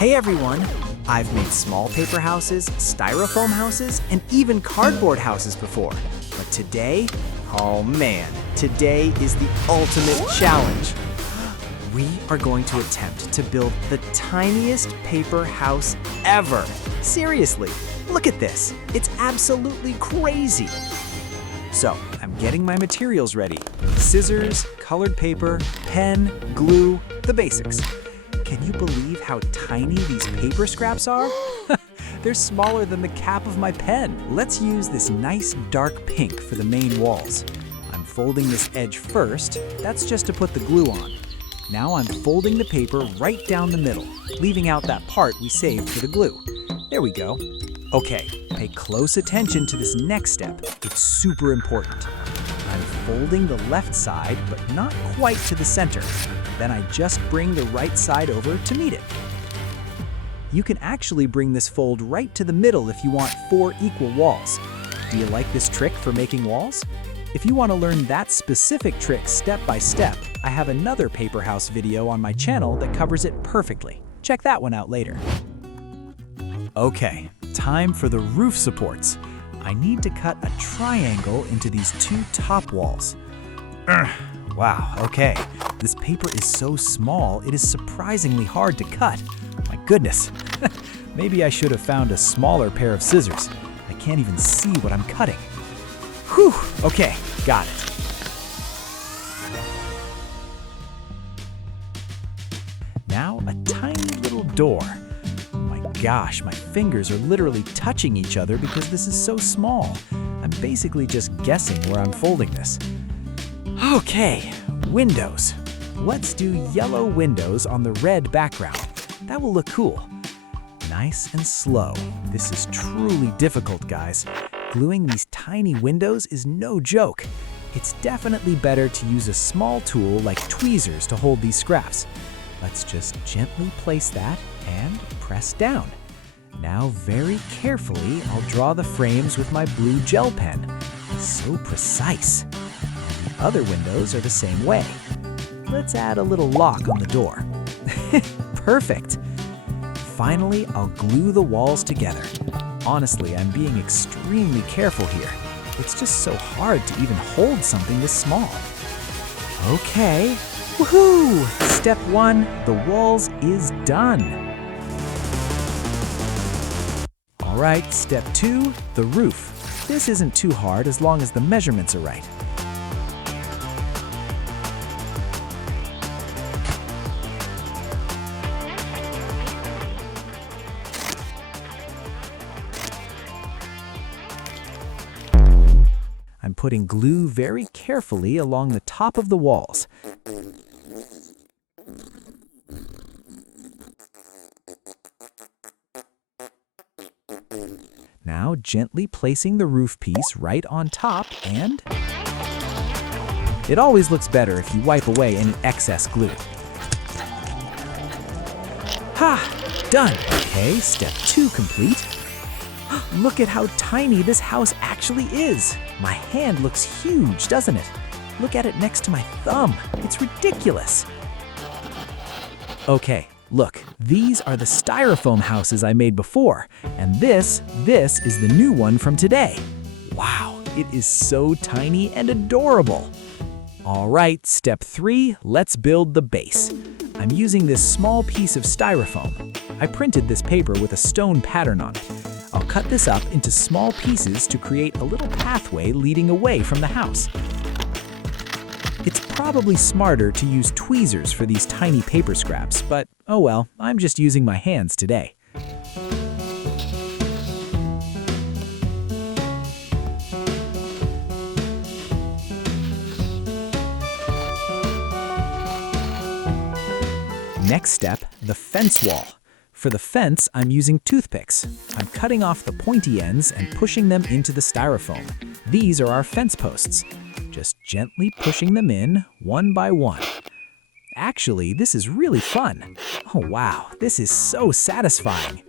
Hey everyone! I've made small paper houses, styrofoam houses, and even cardboard houses before. But today, oh man, today is the ultimate challenge. We are going to attempt to build the tiniest paper house ever. Seriously, look at this. It's absolutely crazy. So, I'm getting my materials ready. Scissors, colored paper, pen, glue, the basics. Can you believe how tiny these paper scraps are? They're smaller than the cap of my pen. Let's use this nice dark pink for the main walls. I'm folding this edge first. That's just to put the glue on. Now I'm folding the paper right down the middle, leaving out that part we saved for the glue. There we go. Okay, pay close attention to this next step. It's super important. I'm folding the left side, but not quite to the center. Then I just bring the right side over to meet it. You can actually bring this fold right to the middle if you want 4 equal walls. Do you like this trick for making walls? If you want to learn that specific trick step by step, I have another paper house video on my channel that covers it perfectly. Check that one out later. Okay, time for the roof supports. I need to cut a triangle into these 2 top walls. Wow, okay. This paper is so small, it is surprisingly hard to cut. My goodness. Maybe I should have found a smaller pair of scissors. I can't even see what I'm cutting. Whew, okay, got it. Now a tiny little door. My gosh, my fingers are literally touching each other because this is so small. I'm basically just guessing where I'm folding this. Okay, windows. Let's do yellow windows on the red background. That will look cool. Nice and slow. This is truly difficult, guys. Gluing these tiny windows is no joke. It's definitely better to use a small tool like tweezers to hold these scraps. Let's just gently place that and press down. Now very carefully, I'll draw the frames with my blue gel pen. So precise. And the other windows are the same way. Let's add a little lock on the door. Perfect. Finally, I'll glue the walls together. Honestly, I'm being extremely careful here. It's just so hard to even hold something this small. Okay, woohoo! Step 1, the walls is done. All right, step 2, the roof. This isn't too hard as long as the measurements are right. I'm putting glue very carefully along the top of the walls. Now gently placing the roof piece right on top and... It always looks better if you wipe away any excess glue. Ha! Done! Okay, step 2 complete. Look at how tiny this house actually is. My hand looks huge, doesn't it? Look at it next to my thumb. It's ridiculous. Okay, look, these are the styrofoam houses I made before, and this is the new one from today. Wow, it is so tiny and adorable. All right, step 3, let's build the base. I'm using this small piece of styrofoam. I printed this paper with a stone pattern on it. I'll cut this up into small pieces to create a little pathway leading away from the house. It's probably smarter to use tweezers for these tiny paper scraps, but oh well, I'm just using my hands today. Next step, the fence wall. For the fence, I'm using toothpicks. I'm cutting off the pointy ends and pushing them into the styrofoam. These are our fence posts. Just gently pushing them in, one by one. Actually, this is really fun. Oh wow, this is so satisfying.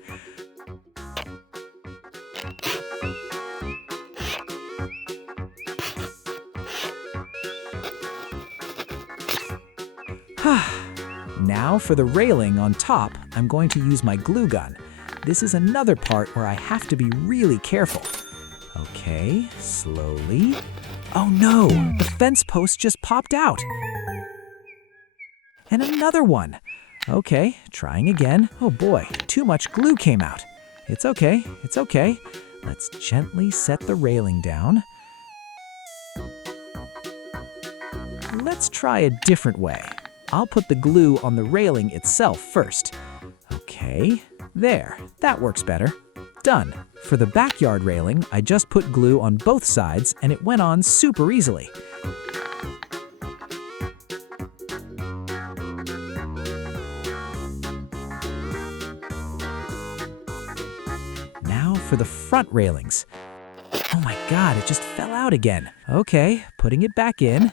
Now Now for the railing on top, I'm going to use my glue gun. This is another part where I have to be really careful. Okay, slowly. Oh no, the fence post just popped out. And another one. Okay, trying again. Oh boy, too much glue came out. It's okay, it's okay. Let's gently set the railing down. Let's try a different way. I'll put the glue on the railing itself first. Okay, there, that works better. Done. For the backyard railing, I just put glue on both sides and it went on super easily. Now for the front railings. Oh my God, it just fell out again. Okay, putting it back in.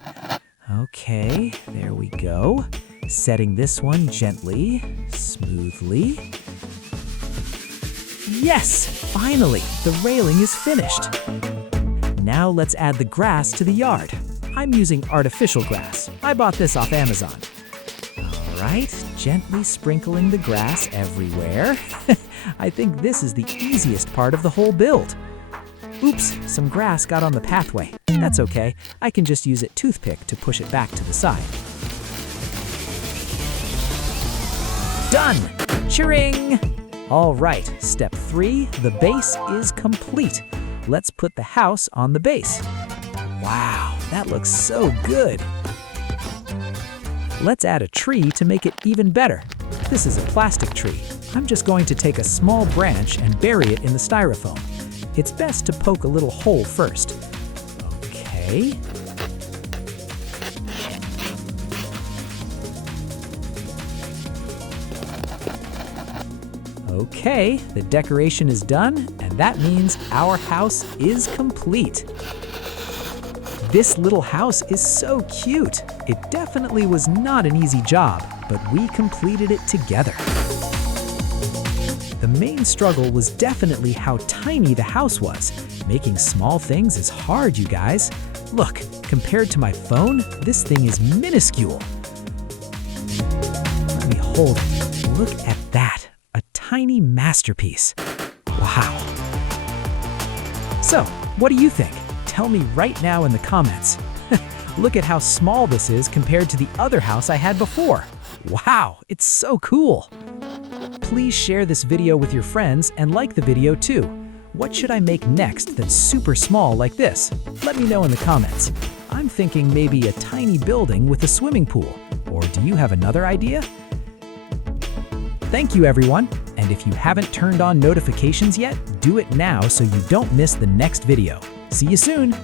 Okay, there we go. Setting this one gently, smoothly. Yes, finally, the railing is finished. Now let's add the grass to the yard. I'm using artificial grass. I bought this off Amazon. All right, gently sprinkling the grass everywhere. I think this is the easiest part of the whole build. Oops, some grass got on the pathway. That's okay, I can just use a toothpick to push it back to the side. Done! Cheering! All right, step 3, the base is complete. Let's put the house on the base. Wow, that looks so good. Let's add a tree to make it even better. This is a plastic tree. I'm just going to take a small branch and bury it in the styrofoam. It's best to poke a little hole first. Okay. Okay, the decoration is done, and that means our house is complete. This little house is so cute. It definitely was not an easy job, but we completed it together. The main struggle was definitely how tiny the house was. Making small things is hard, you guys. Look, compared to my phone, this thing is minuscule. Let me hold it. Look at that. A tiny masterpiece. Wow. So, what do you think? Tell me right now in the comments. Look at how small this is compared to the other house I had before. Wow, it's so cool. Please share this video with your friends and like the video too. What should I make next that's super small like this? Let me know in the comments. I'm thinking maybe a tiny building with a swimming pool. Or do you have another idea? Thank you everyone, and if you haven't turned on notifications yet, do it now so you don't miss the next video. See you soon!